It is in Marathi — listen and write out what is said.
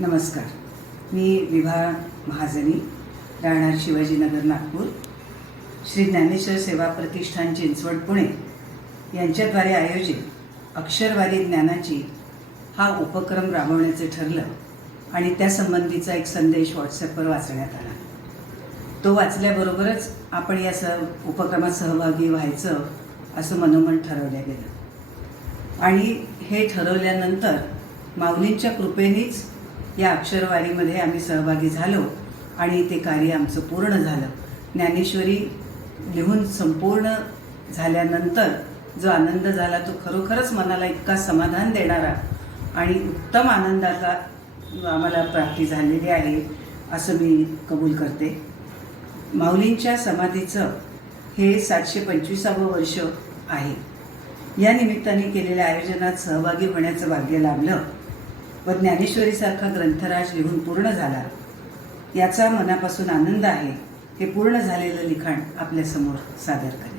नमस्कार. मी विभा महाजनी राहणार शिवाजीनगर नागपूर. श्री ज्ञानेश्वर सेवा प्रतिष्ठान चिंचवड पुणे. यांच्याद्वारे आयोजित अक्षरवारी ज्ञानाची हा उपक्रम राबवण्याचे ठरलं आणि त्यासंबंधीचा एक संदेश व्हॉट्सॲपवर वाचण्यात आला. तो वाचल्याबरोबरच आपण या स उपक्रमात सहभागी व्हायचं असं मनोमन ठरवलं गेलं. आणि हे ठरवल्यानंतर माऊलींच्या कृपेनेच या अक्षरवारीमध्ये आम्ही सहभागी झालो आणि ते कार्य आमचं पूर्ण झालं. ज्ञानेश्वरी लिहून संपूर्ण झाल्यानंतर जो आनंद झाला तो खरोखरच मनाला इतका समाधान देणारा आणि उत्तम आनंदाचा आम्हाला प्राप्ती झालेली आहे असं मी कबूल करते. माऊलींच्या समाधीचं हे सातशे पंचवीसावं वर्ष आहे. या निमित्ताने केलेल्या आयोजनात सहभागी होण्याचं भाग्य लाभलं. व ज्ञानेश्वरीसारखा ग्रंथराज लिहून पूर्ण झाला. याचा मनापासून आनंद आहे हे पूर्ण झालेलं लिखाण आपल्यासमोर सादर करेन